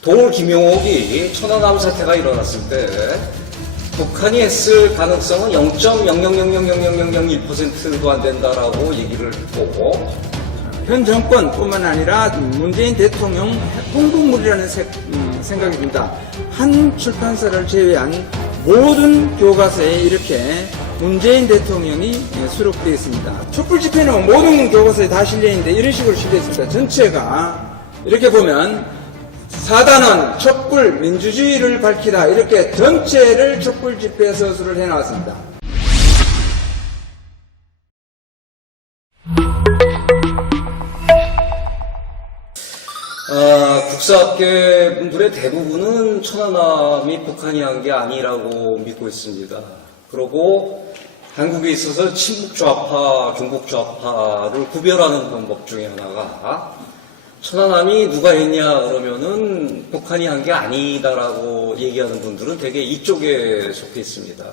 동울 김용옥이 천안함 사태가 일어났을 때 북한이 했을 가능성은 0.0000001%도 안 된다라고 얘기를 했고, 현 정권뿐만 아니라 문재인 대통령 홍보물이라는 생각이 듭니다. 한 출판사를 제외한 모든 교과서에 이렇게 문재인 대통령이 수록되어 있습니다. 촛불 집회는 모든 교과서에 다 실려있는데 이런 식으로 실려있습니다. 전체가 이렇게 보면 4단원 촛불 민주주의를 밝히다, 이렇게 전체를 촛불 집회 서술을 해놨습니다. 국사학계 분들의 대부분은 천안함이 북한이 한 게 아니라고 믿고 있습니다. 그리고 한국에 있어서 친북좌파, 경북좌파를 구별하는 방법 중에 하나가 천안함이 누가 했냐 그러면은 북한이 한 게 아니다라고 얘기하는 분들은 되게 이쪽에 속해 있습니다.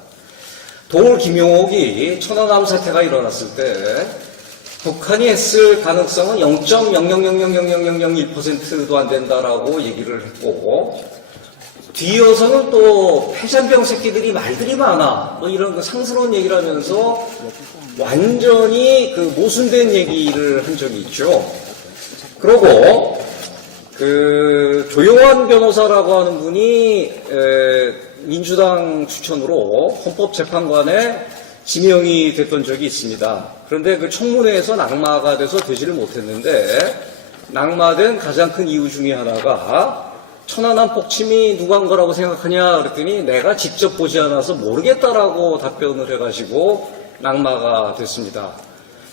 동울 김용옥이 천안함 사태가 일어났을 때 북한이 했을 가능성은 0.0000001%도 안 된다라고 얘기를 했고, 뒤이어서는 또 패잔병 새끼들이 말들이 많아 뭐 이런 그 상스러운 얘기를 하면서 완전히 그 모순된 얘기를 한 적이 있죠. 그러고 그 조용환 변호사라고 하는 분이 민주당 추천으로 헌법재판관에 지명이 됐던 적이 있습니다. 그런데 그 청문회에서 낙마가 돼서 되지를 못했는데, 낙마된 가장 큰 이유 중에 하나가 천안함 폭침이 누가 한 거라고 생각하냐 그랬더니 내가 직접 보지 않아서 모르겠다라고 답변을 해가지고 낙마가 됐습니다.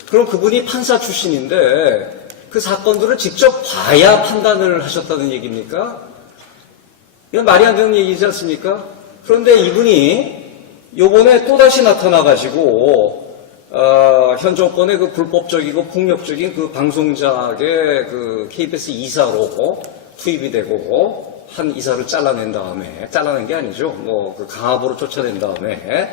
그럼 그분이 판사 출신인데 그 사건들을 직접 봐야 판단을 하셨다는 얘기입니까? 이건 말이 안 되는 얘기지 않습니까? 그런데 이분이 요번에 또다시 나타나가지고 현 정권의 그 불법적이고 폭력적인 그 방송작의 그 KBS 이사로 투입이 되고, 한 이사를 잘라낸 다음에, 잘라낸 게 아니죠. 뭐 그 강압으로 쫓아낸 다음에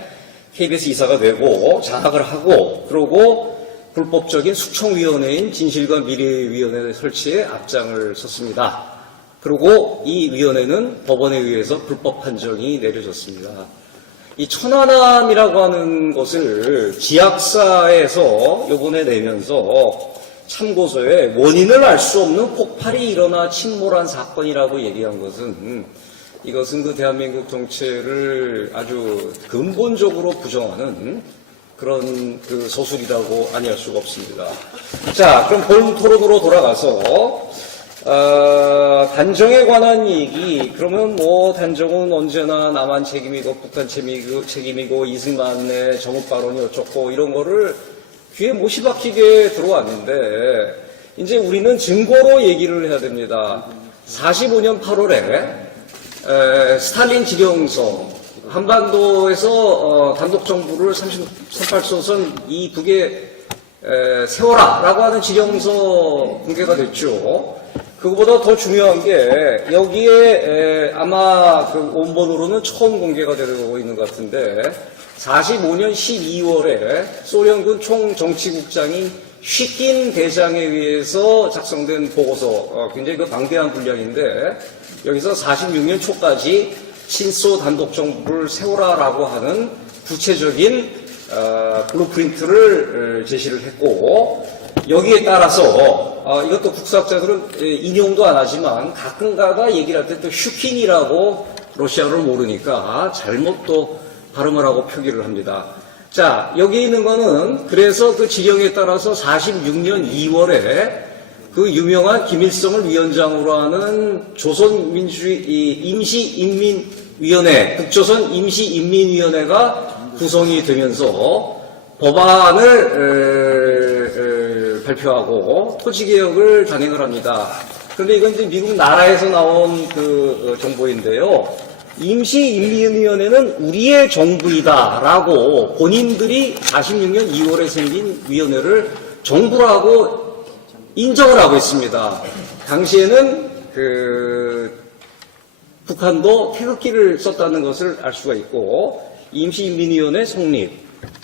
KBS 이사가 되고 장악을 하고, 그러고 불법적인 수청위원회인 진실과 미래위원회 설치에 앞장을 섰습니다. 그리고 이 위원회는 법원에 의해서 불법 판정이 내려졌습니다. 이 천안함이라고 하는 것을 지학사에서 요번에 내면서 참고서에 원인을 알 수 없는 폭발이 일어나 침몰한 사건이라고 얘기한 것은, 이것은 그 대한민국 정체를 아주 근본적으로 부정하는 그런 그 서술이라고 아니할 수가 없습니다. 자, 그럼 본 토론으로 돌아가서 단정에 관한 얘기. 그러면 뭐 단정은 언제나 남한 책임이고 북한 책임이고 이승만의 정읍 발언이 어쩌고 이런 거를 귀에 못이 박히게 들어왔는데, 이제 우리는 증거로 얘기를 해야 됩니다. 45년 8월에 스탈린 지령서, 한반도에서 단독정부를 38소선 이 북에 세워라라고 하는 지령서 공개가 됐죠. 그거보다 더 중요한 게 여기에 아마 그 원본으로는 처음 공개가 되고 있는 것 같은데, 45년 12월에 소련군 총정치국장인 쉬킨 대장에 의해서 작성된 보고서, 굉장히 그 방대한 분량인데, 여기서 46년 초까지 친소 단독정부를 세우라라고 하는 구체적인 블루프린트를 제시를 했고, 여기에 따라서 이것도 국사학자들은 인용도 안 하지만 가끔가다 얘기를 할 때 또 슈킨이라고 러시아어를 모르니까 잘못 또 발음을 하고 표기를 합니다. 자, 여기 있는 거는 그래서 그 지령에 따라서 46년 2월에 그 유명한 김일성을 위원장으로 하는 임시인민위원회, 북조선 임시인민위원회가 구성이 되면서 법안을 발표하고 토지개혁을 단행을 합니다. 그런데 이건 이제 미국 나라에서 나온 그 정보인데요. 임시인민위원회는 우리의 정부이다라고 본인들이 46년 2월에 생긴 위원회를 정부라고 인정을 하고 있습니다. 당시에는 북한도 태극기를 썼다는 것을 알 수가 있고, 임시인민위원회 성립,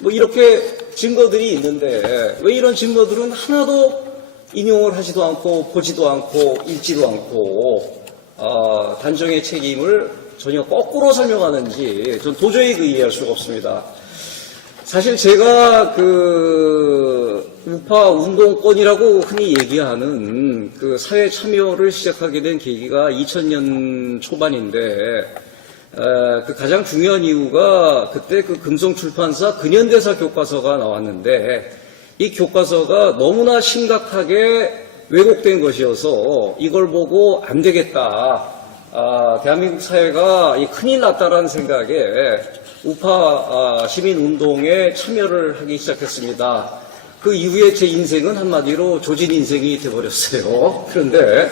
뭐 이렇게 증거들이 있는데 왜 이런 증거들은 하나도 인용을 하지도 않고 보지도 않고 읽지도 않고 단정의 책임을 전혀 거꾸로 설명하는지 전 도저히 이해할 수가 없습니다. 사실 제가 우파 운동권이라고 흔히 얘기하는 그 사회 참여를 시작하게 된 계기가 2000년 초반인데, 그 가장 중요한 이유가 그때 그 금성출판사 근현대사 교과서가 나왔는데, 이 교과서가 너무나 심각하게 왜곡된 것이어서 이걸 보고 안 되겠다. 대한민국 사회가 큰일 났다라는 생각에 우파 시민운동에 참여를 하기 시작했습니다. 그 이후에 제 인생은 한마디로 조진 인생이 돼버렸어요. 그런데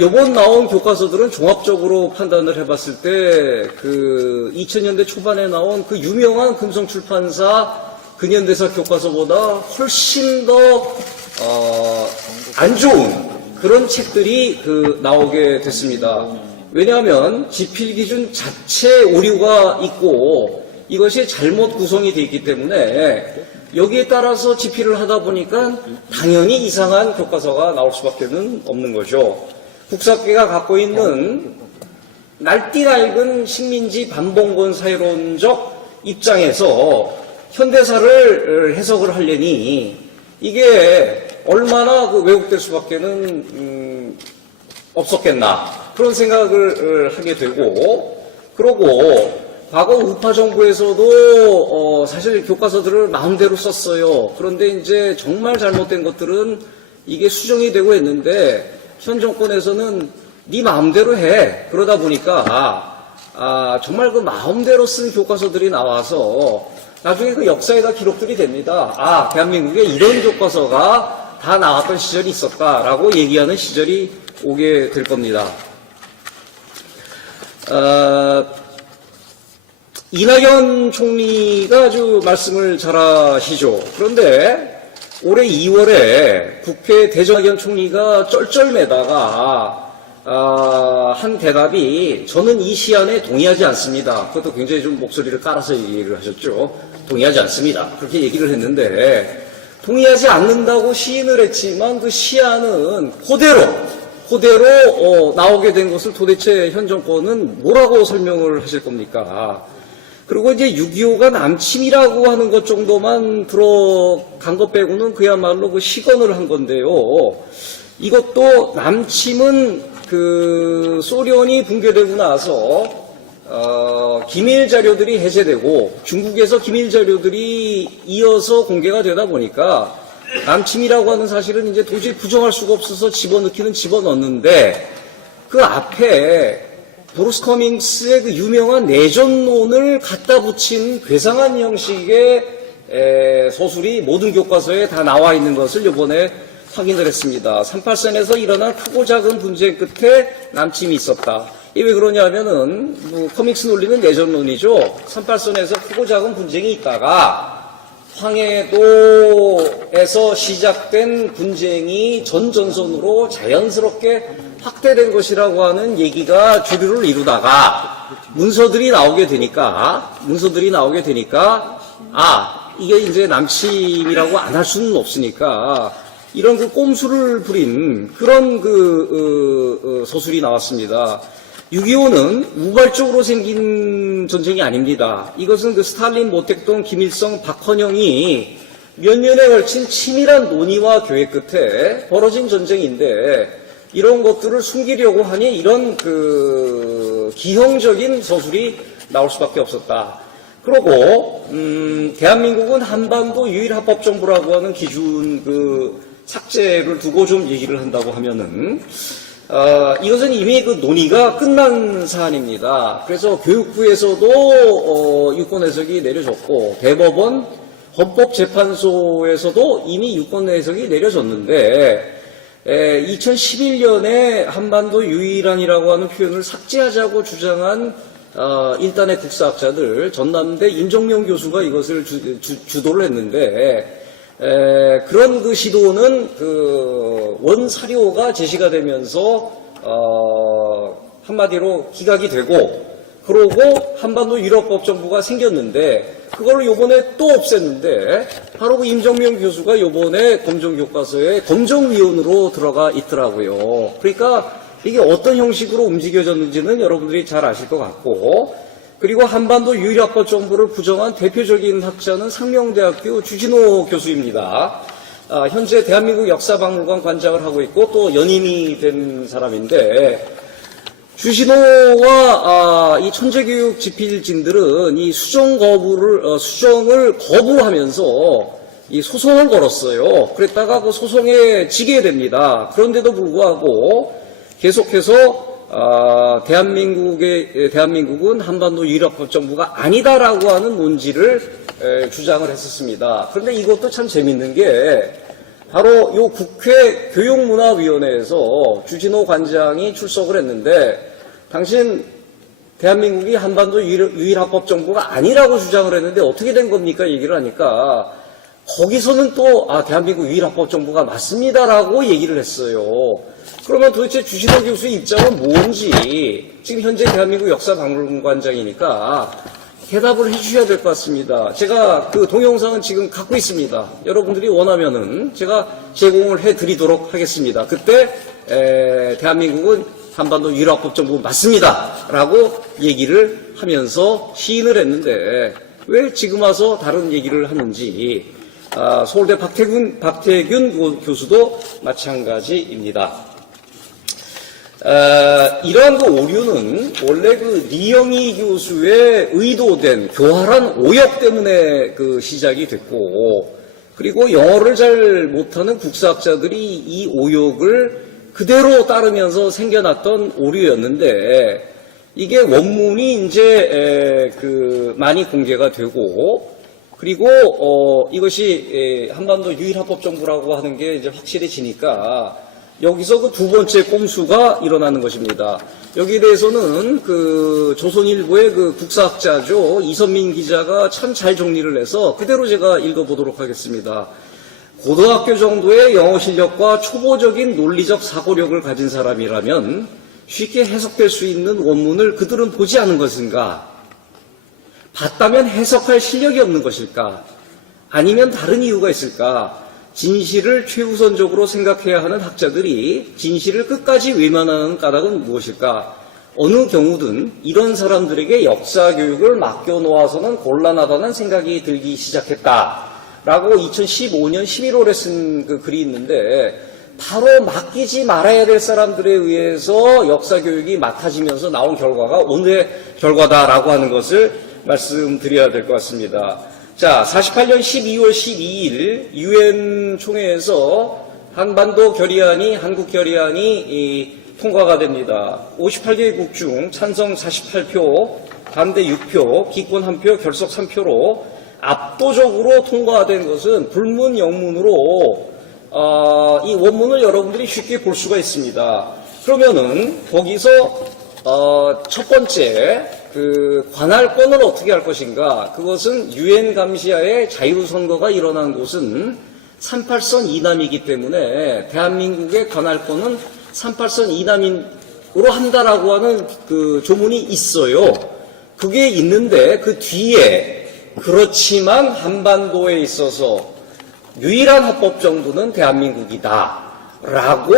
이번 나온 교과서들은 종합적으로 판단을 해봤을 때 그 2000년대 초반에 나온 그 유명한 금성출판사 근현대사 교과서보다 훨씬 더 안 좋은 그런 책들이 나오게 됐습니다. 왜냐하면 지필기준 자체 오류가 있고 이것이 잘못 구성이 되어 있기 때문에 여기에 따라서 지필을 하다 보니까 당연히 이상한 교과서가 나올 수밖에 없는 거죠. 국사학계가 갖고 있는 날뛰 낡은 식민지 반봉건 사회론적 입장에서 현대사를 해석을 하려니 이게 얼마나 왜곡될 수밖에 없었겠나 그런 생각을 하게 되고, 그러고 과거 우파 정부에서도 사실 교과서들을 마음대로 썼어요. 그런데 이제 정말 잘못된 것들은 이게 수정이 되고 했는데 현 정권에서는 네 마음대로 해. 그러다 보니까 정말 그 마음대로 쓴 교과서들이 나와서 나중에 그 역사에다 기록들이 됩니다. 대한민국에 이런 교과서가 다 나왔던 시절이 있었다라고 얘기하는 시절이 오게 될 겁니다. 이낙연 총리가 아주 말씀을 잘하시죠. 그런데 올해 2월에 국회 대정낙연 총리가 쩔쩔매다가 한 대답이 저는 이 시안에 동의하지 않습니다. 그것도 굉장히 좀 목소리를 깔아서 얘기를 하셨죠. 동의하지 않습니다. 그렇게 얘기를 했는데 동의하지 않는다고 시인을 했지만 그 시안은 그대로 나오게 된 것을 도대체 현 정권은 뭐라고 설명을 하실 겁니까? 그리고 이제 6.25가 남침이라고 하는 것 정도만 들어간 것 빼고는 그야말로 그 시건을 한 건데요. 이것도 남침은 그 소련이 붕괴되고 나서 기밀 자료들이 해제되고 중국에서 기밀 자료들이 이어서 공개가 되다 보니까 남침이라고 하는 사실은 이제 도저히 부정할 수가 없어서 집어넣기는 집어넣는데 그 앞에 브루스 커밍스의 그 유명한 내전론을 갖다 붙인 괴상한 형식의 소술이 모든 교과서에 다 나와 있는 것을 이번에 확인을 했습니다. 38선에서 일어난 크고 작은 분쟁 끝에 남침이 있었다. 이게 왜 그러냐면은 커밍스 논리는 내전론이죠. 38선에서 크고 작은 분쟁이 있다가 황해도에서 시작된 분쟁이 전전선으로 자연스럽게 확대된 것이라고 하는 얘기가 주류를 이루다가 문서들이 나오게 되니까 이게 이제 남침이라고 안 할 수는 없으니까 이런 그 꼼수를 부린 그런 서술이 나왔습니다. 6.25는 우발적으로 생긴 전쟁이 아닙니다. 이것은 그 스탈린, 모택동, 김일성, 박헌영이 몇 년에 걸친 치밀한 논의와 계획 끝에 벌어진 전쟁인데 이런 것들을 숨기려고 하니 이런 그 기형적인 서술이 나올 수밖에 없었다. 그리고 대한민국은 한반도 유일합법정부라고 하는 기준 삭제를 두고 좀 얘기를 한다고 하면은 이것은 이미 그 논의가 끝난 사안입니다. 그래서 교육부에서도 유권 해석이 내려졌고 대법원 헌법재판소에서도 이미 유권 해석이 내려졌는데 2011년에 한반도 유일한이라고 하는 표현을 삭제하자고 주장한 일단의 국사학자들 전남대 임정명 교수가 이것을 주도를 했는데 그런 그 시도는 그 원사료가 제시가 되면서 한마디로 기각이 되고 그러고 한반도 유럽법정부가 생겼는데 그걸 요번에 또 없앴는데 바로 그 임정명 교수가 요번에 검정교과서에 검정위원으로 들어가 있더라고요. 그러니까 이게 어떤 형식으로 움직여졌는지는 여러분들이 잘 아실 것 같고, 그리고 한반도 유일학법 정부를 부정한 대표적인 학자는 상명대학교 주진호 교수입니다. 현재 대한민국 역사박물관 관장을 하고 있고 또 연임이 된 사람인데, 주진호와 이 천재교육 집필진들은 이 수정을 거부하면서 이 소송을 걸었어요. 그랬다가 그 소송에 지게 됩니다. 그런데도 불구하고 계속해서 대한민국은 한반도 유일학법 정부가 아니다라고 하는 논지를 주장을 했었습니다. 그런데 이것도 참 재밌는 게 바로 이 국회 교육문화위원회에서 주진호 관장이 출석을 했는데, 당신 대한민국이 한반도 유일학법 정부가 아니라고 주장을 했는데 어떻게 된 겁니까? 얘기를 하니까 거기서는 또 대한민국 유일학법 정부가 맞습니다라고 얘기를 했어요. 그러면 도대체 주진호 교수의 입장은 뭔지 지금 현재 대한민국 역사박물관장이니까 대답을 해주셔야 될 것 같습니다. 제가 그 동영상은 지금 갖고 있습니다. 여러분들이 원하면은 제가 제공을 해드리도록 하겠습니다. 그때 대한민국은 한반도 유일학법 정부 맞습니다 라고 얘기를 하면서 시인을 했는데 왜 지금 와서 다른 얘기를 하는지, 서울대 박태균 교수도 마찬가지입니다. 이러한 그 오류는 원래 그 리영희 교수의 의도된 교활한 오역 때문에 그 시작이 됐고, 그리고 영어를 잘 못하는 국사학자들이 이 오역을 그대로 따르면서 생겨났던 오류였는데, 이게 원문이 이제 많이 공개가 되고, 그리고 이것이 한반도 유일학법 정부라고 하는 게 이제 확실해지니까 여기서 그 두 번째 꼼수가 일어나는 것입니다. 여기에 대해서는 그 조선일보의 그 국사학자죠, 이선민 기자가 참 잘 정리를 해서 그대로 제가 읽어보도록 하겠습니다. 고등학교 정도의 영어 실력과 초보적인 논리적 사고력을 가진 사람이라면 쉽게 해석될 수 있는 원문을 그들은 보지 않은 것인가? 봤다면 해석할 실력이 없는 것일까? 아니면 다른 이유가 있을까? 진실을 최우선적으로 생각해야 하는 학자들이 진실을 끝까지 외면하는 까닭은 무엇일까? 어느 경우든 이런 사람들에게 역사교육을 맡겨놓아서는 곤란하다는 생각이 들기 시작했다. 라고 2015년 11월에 쓴 그 글이 있는데, 바로 맡기지 말아야 될 사람들에 의해서 역사교육이 맡아지면서 나온 결과가 오늘의 결과다라고 하는 것을 말씀드려야 될 것 같습니다. 자, 48년 12월 12일 유엔 총회에서 한반도 결의안이, 한국 결의안이 통과가 됩니다. 58개국 중 찬성 48표, 반대 6표, 기권 1표, 결석 3표로 압도적으로 통과된 것은 불문 영문으로 이 원문을 여러분들이 쉽게 볼 수가 있습니다. 그러면은 거기서 첫 번째 그 관할권을 어떻게 할 것인가? 그것은 유엔 감시하에 자유선거가 일어난 곳은 38선 이남이기 때문에 대한민국의 관할권은 38선 이남으로 한다라고 하는 그 조문이 있어요. 그게 있는데 그 뒤에 그렇지만 한반도에 있어서 유일한 합법 정부는 대한민국이다 라고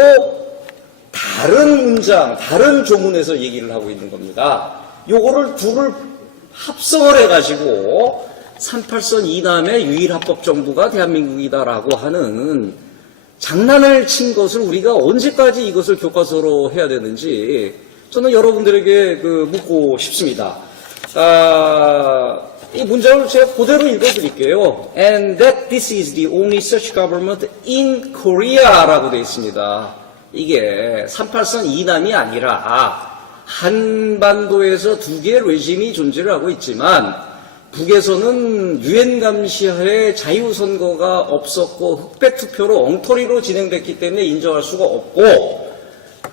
다른 문장, 다른 조문에서 얘기를 하고 있는 겁니다. 요거를 둘을 합성을 해가지고 38선 이남의 유일합법 정부가 대한민국이다라고 하는 장난을 친 것을 우리가 언제까지 이것을 교과서로 해야 되는지 저는 여러분들에게 묻고 싶습니다. 이 문장을 제가 그대로 읽어드릴게요. And that this is the only such government in Korea라고 되어 있습니다. 이게 38선 이남이 아니라 한반도에서 두 개의 레짐이 존재를 하고 있지만 북에서는 유엔 감시하에 자유선거가 없었고 흑백투표로 엉터리로 진행됐기 때문에 인정할 수가 없고,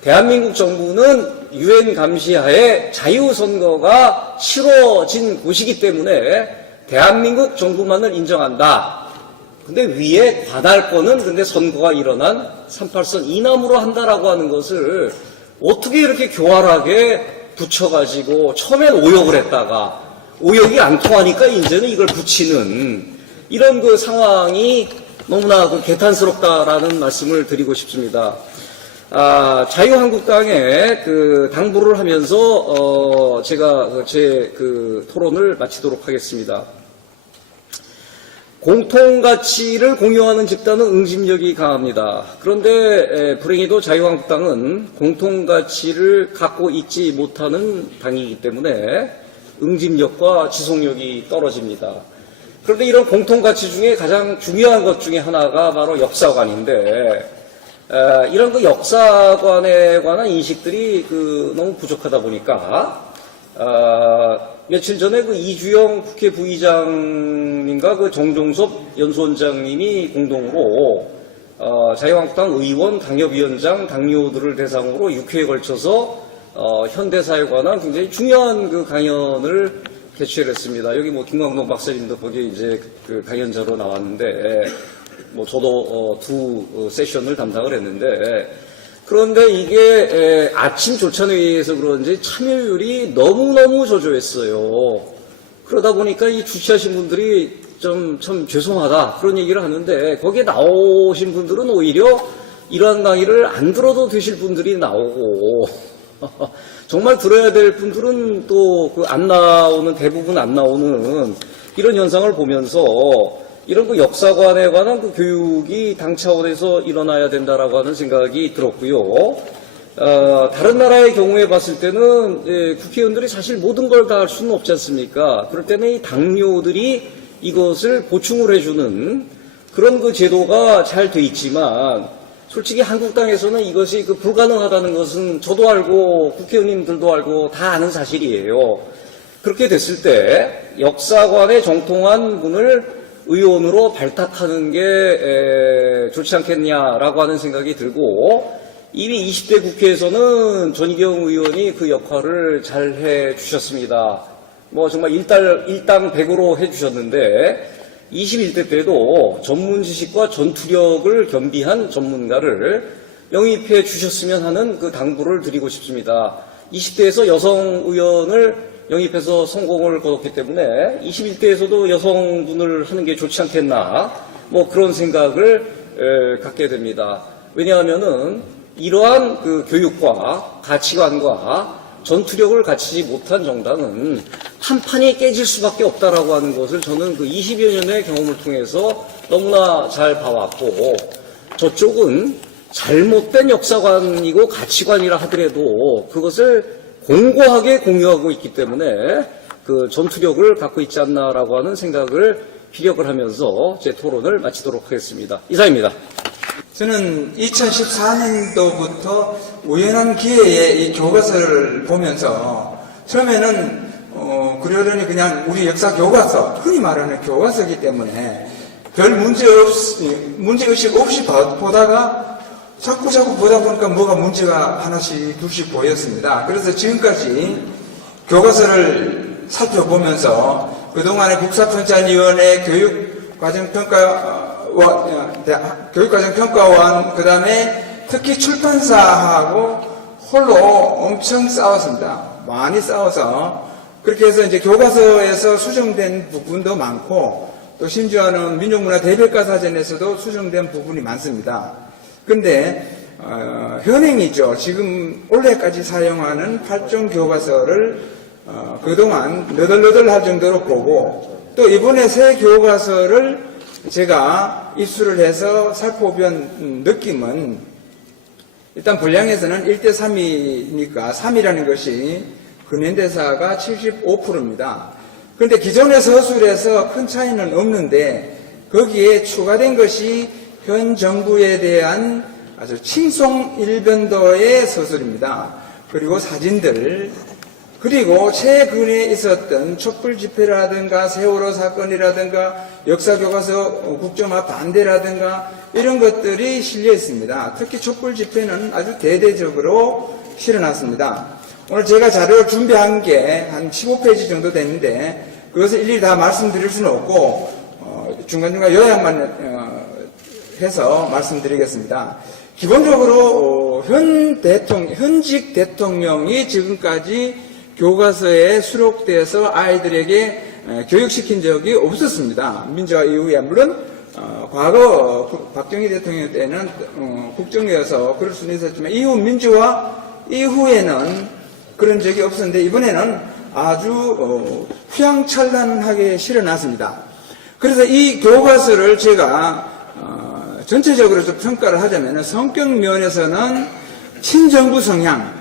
대한민국 정부는 유엔 감시하에 자유선거가 치러진 곳이기 때문에 대한민국 정부만을 인정한다. 근데 위에 관할권은 근데 선거가 일어난 38선 이남으로 한다라고 하는 것을 어떻게 이렇게 교활하게 붙여가지고 처음엔 오역을 했다가 오역이 안 통하니까 이제는 이걸 붙이는 이런 그 상황이 너무나 개탄스럽다라는 말씀을 드리고 싶습니다. 자유한국당에 그 당부를 하면서 제가 제 그 토론을 마치도록 하겠습니다. 공통가치를 공유하는 집단은 응집력이 강합니다. 그런데 불행히도 자유한국당은 공통가치를 갖고 있지 못하는 당이기 때문에 응집력과 지속력이 떨어집니다. 그런데 이런 공통가치 중에 가장 중요한 것 중에 하나가 바로 역사관인데 이런 그 역사관에 관한 인식들이 너무 부족하다 보니까 며칠 전에 그 이주영 국회 부의장님과 그 정종섭 연수원장님이 공동으로 자유한국당 의원, 당협위원장, 당료들을 대상으로 6회에 걸쳐서 현대사에 관한 굉장히 중요한 그 강연을 개최를 했습니다. 여기 뭐 김광동 박사님도 거기에 이제 그 강연자로 나왔는데 뭐 저도 두 세션을 담당을 했는데 그런데 이게 아침 조찬회의에서 그런지 참여율이 너무너무 저조했어요. 그러다 보니까 이 주최하신 분들이 좀 참 죄송하다 그런 얘기를 하는데 거기에 나오신 분들은 오히려 이러한 강의를 안 들어도 되실 분들이 나오고 정말 들어야 될 분들은 또 그 안 나오는 대부분 안 나오는 이런 현상을 보면서 이런 그 역사관에 관한 그 교육이 당 차원에서 일어나야 된다라고 하는 생각이 들었고요. 다른 나라의 경우에 봤을 때는 국회의원들이 사실 모든 걸 다 할 수는 없지 않습니까? 그럴 때는 이 당뇨들이 이것을 보충을 해주는 그런 그 제도가 잘 돼 있지만 솔직히 한국당에서는 이것이 그 불가능하다는 것은 저도 알고 국회의원님들도 알고 다 아는 사실이에요. 그렇게 됐을 때 역사관에 정통한 분을 의원으로 발탁하는 게 좋지 않겠냐라고 하는 생각이 들고 이미 20대 국회에서는 전희경 의원이 그 역할을 잘 해주셨습니다. 뭐 정말 일당백으로 해주셨는데 21대 때도 전문 지식과 전투력을 겸비한 전문가를 영입해 주셨으면 하는 그 당부를 드리고 싶습니다. 20대에서 여성 의원을 영입해서 성공을 거뒀기 때문에 21대에서도 여성분을 하는 게 좋지 않겠나 뭐 그런 생각을 갖게 됩니다. 왜냐하면은 이러한 그 교육과 가치관과 전투력을 갖추지 못한 정당은 판판이 깨질 수밖에 없다라고 하는 것을 저는 그 20여 년의 경험을 통해서 너무나 잘 봐왔고 저쪽은 잘못된 역사관이고 가치관이라 하더라도 그것을 공고하게 공유하고 있기 때문에 그 전투력을 갖고 있지 않나라고 하는 생각을 피력을 하면서 제 토론을 마치도록 하겠습니다. 이상입니다. 저는 2014년도부터 우연한 기회에 이 교과서를 보면서 처음에는 그러려니 그냥 우리 역사 교과서, 흔히 말하는 교과서이기 때문에 별 문제의식 없이 보다가 자꾸 보다 보니까 뭐가 문제가 하나씩 둘씩 보였습니다. 그래서 지금까지 교과서를 살펴보면서 그동안의 국사편찬위원회 교육과정평가원, 그 다음에 특히 출판사하고 홀로 엄청 싸웠습니다. 많이 싸워서 그렇게 해서 이제 교과서에서 수정된 부분도 많고 또 심지어는 민족문화대백과사전에서도 수정된 부분이 많습니다. 근데 현행이죠. 지금 올해까지 사용하는 8종 교과서를 그동안 너덜너덜할 정도로 보고 또 이번에 새 교과서를 제가 입수를 해서 살펴본 느낌은 일단 분량에서는 1대3이니까 3이라는 것이 근현대사가 75%입니다. 그런데 기존의 서술에서 큰 차이는 없는데 거기에 추가된 것이 현 정부에 대한 아주 칭송 일변도의 서술입니다. 그리고 사진들, 그리고 최근에 있었던 촛불 집회라든가 세월호 사건이라든가 역사교과서 국정화 반대라든가 이런 것들이 실려 있습니다. 특히 촛불 집회는 아주 대대적으로 실어났습니다. 오늘 제가 자료를 준비한 게 한 15페이지 정도 되는데 그것을 일일이 다 말씀드릴 수는 없고 중간중간 요약만 해서 말씀드리겠습니다. 기본적으로 현직 대통령이 지금까지 교과서에 수록돼서 아이들에게 교육시킨 적이 없었습니다. 민주화 이후에 물론 과거 박정희 대통령 때는 국정이어서 그럴 수는 있었지만 이후 민주화 이후에는 그런 적이 없었는데 이번에는 아주 휘황찬란하게 실어놨습니다. 그래서 이 교과서를 제가 전체적으로 좀 평가를 하자면 성격 면에서는 친정부 성향,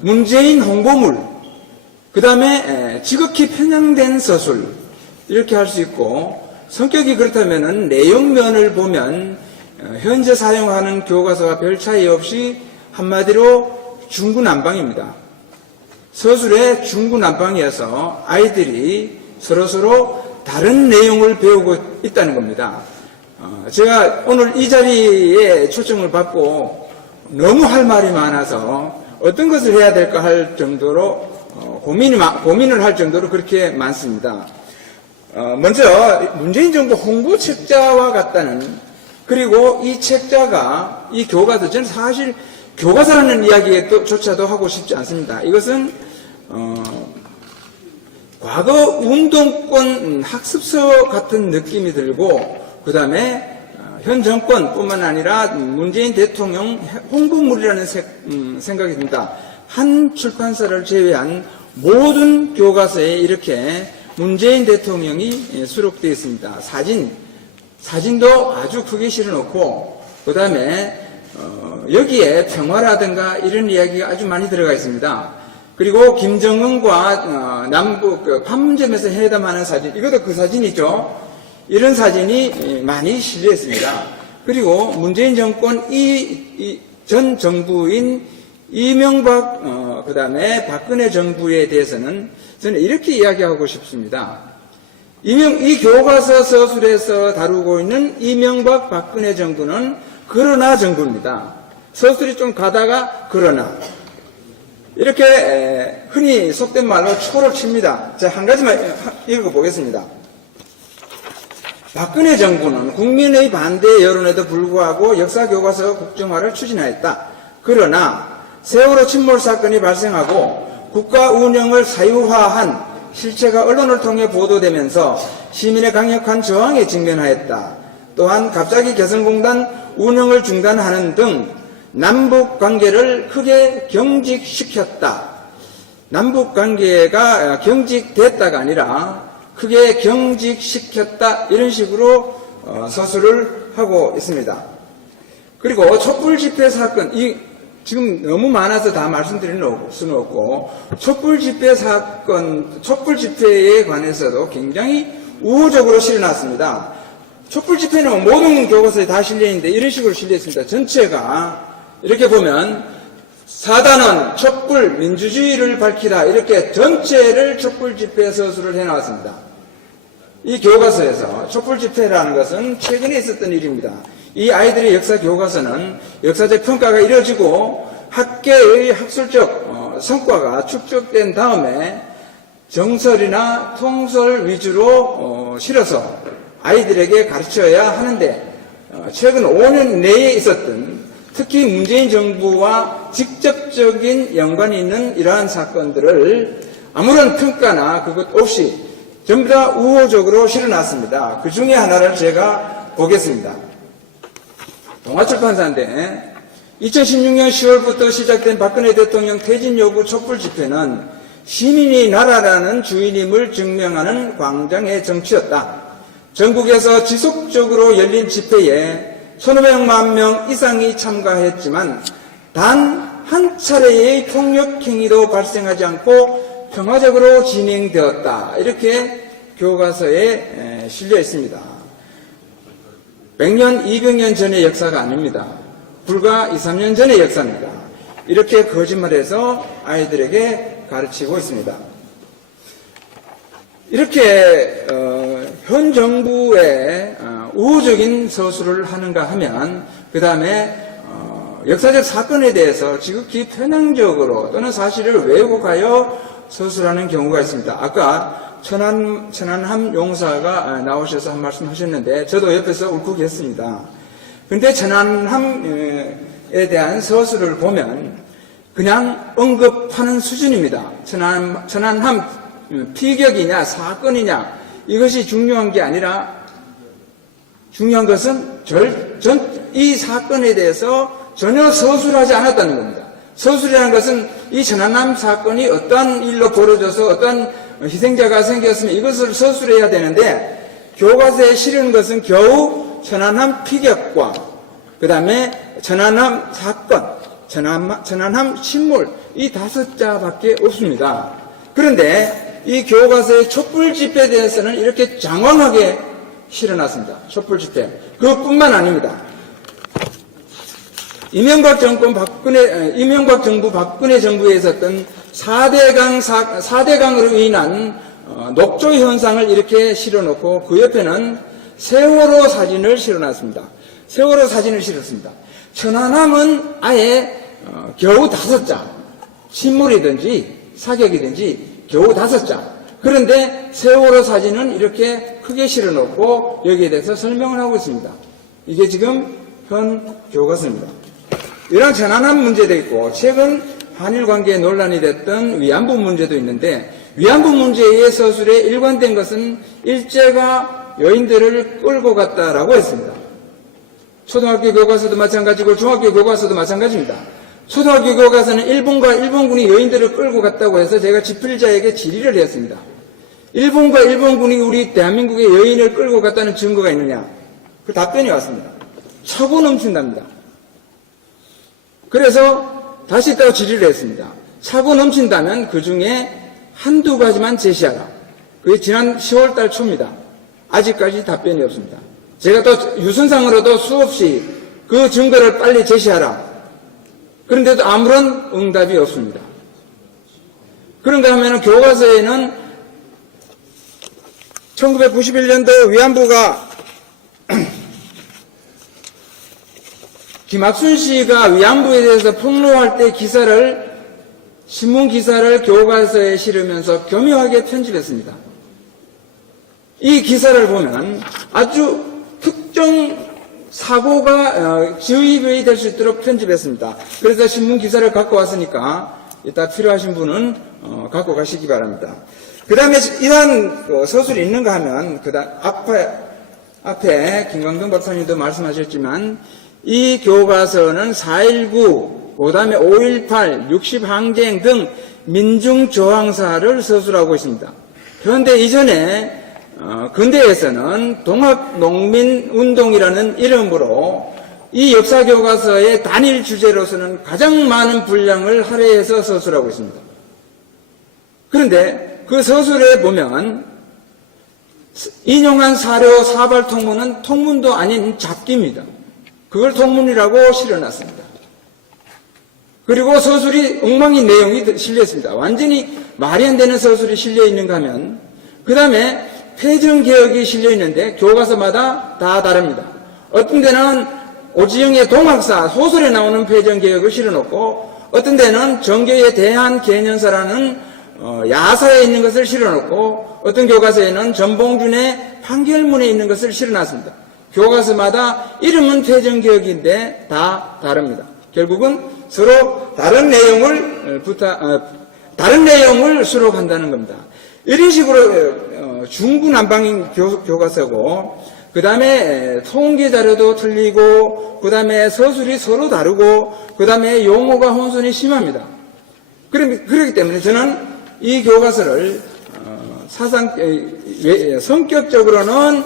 문재인 홍보물, 그 다음에 지극히 편향된 서술 이렇게 할 수 있고 성격이 그렇다면 내용면을 보면 현재 사용하는 교과서와 별 차이 없이 한마디로 중구난방입니다. 서술의 중구난방이어서 아이들이 서로서로 다른 내용을 배우고 있다는 겁니다. 제가 오늘 이 자리에 초청을 받고 너무 할 말이 많아서 어떤 것을 해야 될까 할 정도로 고민을 할 정도로 그렇게 많습니다. 먼저 문재인 정부 홍보 책자와 같다는, 그리고 이 책자가 이 교과서, 저는 사실 교과서라는 이야기조차도 하고 싶지 않습니다. 이것은 과거 운동권 학습서 같은 느낌이 들고 그 다음에 현 정권뿐만 아니라 문재인 대통령 홍보물이라는 생각이 듭니다. 한 출판사를 제외한 모든 교과서에 이렇게 문재인 대통령이 수록되어 있습니다. 사진도 아주 크게 실어놓고 그 다음에 여기에 평화라든가 이런 이야기가 아주 많이 들어가 있습니다. 그리고 김정은과 남북 판문점에서 회담하는 사진, 이것도 그 사진이죠. 이런 사진이 많이 실려 있습니다. 그리고 문재인 정권 전 정부인 이명박 그 다음에 박근혜 정부에 대해서는 저는 이렇게 이야기하고 싶습니다. 이 교과서 서술에서 다루고 있는 이명박 박근혜 정부는 그러나 정부입니다. 서술이 좀 가다가 그러나 이렇게 흔히 속된 말로 초를 칩니다. 제가 한 가지만 읽어보겠습니다. 박근혜 정부는 국민의 반대 여론에도 불구하고 역사교과서 국정화를 추진하였다. 그러나 세월호 침몰 사건이 발생하고 국가 운영을 사유화한 실체가 언론을 통해 보도되면서 시민의 강력한 저항에 직면하였다. 또한 갑자기 개성공단 운영을 중단하는 등 남북 관계를 크게 경직시켰다. 남북 관계가 경직됐다가 아니라 크게 경직시켰다. 이런 식으로 서술을 하고 있습니다. 그리고 촛불 집회 사건, 지금 너무 많아서 다 말씀드릴 수는 없고, 촛불 집회 사건, 촛불 집회에 관해서도 굉장히 우호적으로 실어놨습니다. 촛불 집회는 모든 교과서에 다 실려있는데 이런 식으로 실려있습니다. 전체가 이렇게 보면 사단은 촛불 민주주의를 밝히다, 이렇게 전체를 촛불 집회 서술을 해놨습니다. 이 교과서에서 촛불 집회라는 것은 최근에 있었던 일입니다. 이 아이들의 역사 교과서는 역사적 평가가 이루어지고 학계의 학술적 성과가 축적된 다음에 정설이나 통설 위주로 실어서 아이들에게 가르쳐야 하는데, 최근 5년 내에 있었던 특히 문재인 정부와 직접적인 연관이 있는 이러한 사건들을 아무런 평가나 그것 없이 전부 다 우호적으로 실어놨습니다. 그 중에 하나를 제가 보겠습니다. 동아출판사인데 2016년 10월부터 시작된 박근혜 대통령 퇴진 요구 촛불 집회는 시민이 나라라는 주인임을 증명하는 광장의 정치였다. 전국에서 지속적으로 열린 집회에 1,500만 명 이상이 참가했지만 단 한 차례의 폭력행위도 발생하지 않고 평화적으로 진행되었다. 이렇게 교과서에 실려 있습니다. 100년, 200년 전의 역사가 아닙니다. 불과 2, 3년 전의 역사입니다. 이렇게 거짓말해서 아이들에게 가르치고 있습니다. 이렇게 현 정부의 우호적인 서술을 하는가 하면 그 다음에 역사적 사건에 대해서 지극히 편향적으로 또는 사실을 왜곡하여 서술하는 경우가 있습니다. 아까 천안함 용사가 나오셔서 한 말씀 하셨는데 저도 옆에서 울컥했습니다. 그런데 천안함에 대한 서술을 보면 그냥 언급하는 수준입니다. 천안함 피격이냐 사건이냐 이것이 중요한 게 아니라 중요한 것은 이 사건에 대해서 전혀 서술하지 않았다는 겁니다. 서술이라는 것은 이 천안함 사건이 어떤 일로 벌어져서 어떤 희생자가 생겼으면 이것을 서술해야 되는데 교과서에 실은 것은 겨우 천안함 피격과 그 다음에 천안함 사건, 천안함 신물 이 5자밖에 없습니다. 그런데 이 교과서의 촛불 집회에 대해서는 이렇게 장황하게 실어놨습니다. 촛불 집회. 그것뿐만 아닙니다. 이명박 정부 박근혜 정부에 있었던 4대강으로 인한 녹조 현상을 이렇게 실어놓고 그 옆에는 세월호 사진을 실어놨습니다. 세월호 사진을 실었습니다. 천안함은 아예 겨우 5자, 신물이든지 사격이든지 겨우 5자. 그런데 세월호 사진은 이렇게 크게 실어놓고 여기에 대해서 설명을 하고 있습니다. 이게 지금 현 교과서입니다. 이런 천안함 문제도 있고 최근 한일 관계에 논란이 됐던 위안부 문제도 있는데 위안부 문제의 서술에 일관된 것은 일제가 여인들을 끌고 갔다라고 했습니다. 초등학교 교과서도 마찬가지고 중학교 교과서도 마찬가지입니다. 초등학교 교과서는 일본군이 여인들을 끌고 갔다고 해서 제가 집필자에게 질의를 했습니다. 일본군이 우리 대한민국의 여인을 끌고 갔다는 증거가 있느냐? 그 답변이 왔습니다. 차고 넘친답니다. 그래서 다시 또 질의를 했습니다. 차고 넘친다면 그 중에 한두 가지만 제시하라. 그게 지난 10월달 초입니다. 아직까지 답변이 없습니다. 제가 또 유선상으로도 수없이 그 증거를 빨리 제시하라. 그런데도 아무런 응답이 없습니다. 그런가 하면 교과서에는 1991년도 위안부가 김학순 씨가 위안부에 대해서 폭로할 때 신문 기사를 교과서에 실으면서 교묘하게 편집했습니다. 이 기사를 보면 아주 특정 사고가 지의이 될 수 있도록 편집했습니다. 그래서 신문 기사를 갖고 왔으니까 이따 필요하신 분은 갖고 가시기 바랍니다. 그 다음에 이러한 서술이 있는가 하면 앞에 김광동 박사님도 말씀하셨지만 이 교과서는 4.19, 그 다음에 5.18, 60항쟁 등 민중저항사를 서술하고 있습니다. 그런데 이전에 근대에서는 동학농민운동이라는 이름으로 이 역사교과서의 단일 주제로서는 가장 많은 분량을 할애해서 서술하고 있습니다. 그런데 그 서술에 보면 인용한 사료 사발 통문은 통문도 아닌 잡기입니다. 그걸 통문이라고 실어놨습니다. 그리고 서술이 엉망인 내용이 실려있습니다. 완전히 말이 안 되는 서술이 실려있는가 하면 그 다음에 패전개혁이 실려있는데 교과서마다 다 다릅니다. 어떤 데는 오지영의 동학사 소설에 나오는 패전개혁을 실어놓고 어떤 데는 정교의 대한개년사라는 야사에 있는 것을 실어놓고 어떤 교과서에는 전봉준의 판결문에 있는 것을 실어놨습니다. 교과서마다 이름은 패전개혁인데 다 다릅니다. 결국은 서로 다른 내용을 수록한다는 겁니다. 이런 식으로 중구난방인 교과서고 그 다음에 통계 자료도 틀리고 그 다음에 서술이 서로 다르고 그 다음에 용어가 혼선이 심합니다. 그렇기 때문에 저는 이 교과서를 성격적으로는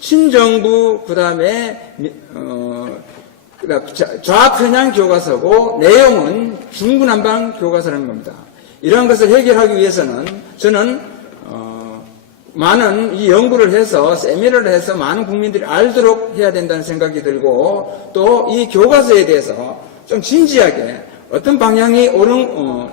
친정부 그 다음에 좌편향 교과서고 내용은 중구난방 교과서라는 겁니다. 이러한 것을 해결하기 위해서는 저는 많은 이 연구를 해서 세미나를 해서 많은 국민들이 알도록 해야 된다는 생각이 들고 또 이 교과서에 대해서 좀 진지하게 어떤 방향이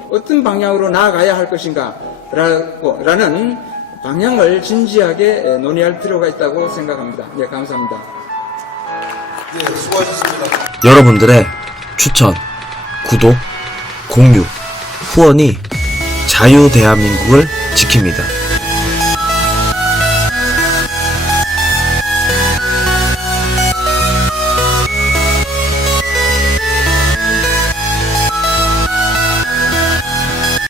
어떤 방향으로 나아가야 할 것인가 라는 방향을 진지하게 논의할 필요가 있다고 생각합니다. 네, 감사합니다. 네, 수고하셨습니다. 여러분들의 추천, 구독, 공유, 후원이 자유 대한민국을 지킵니다.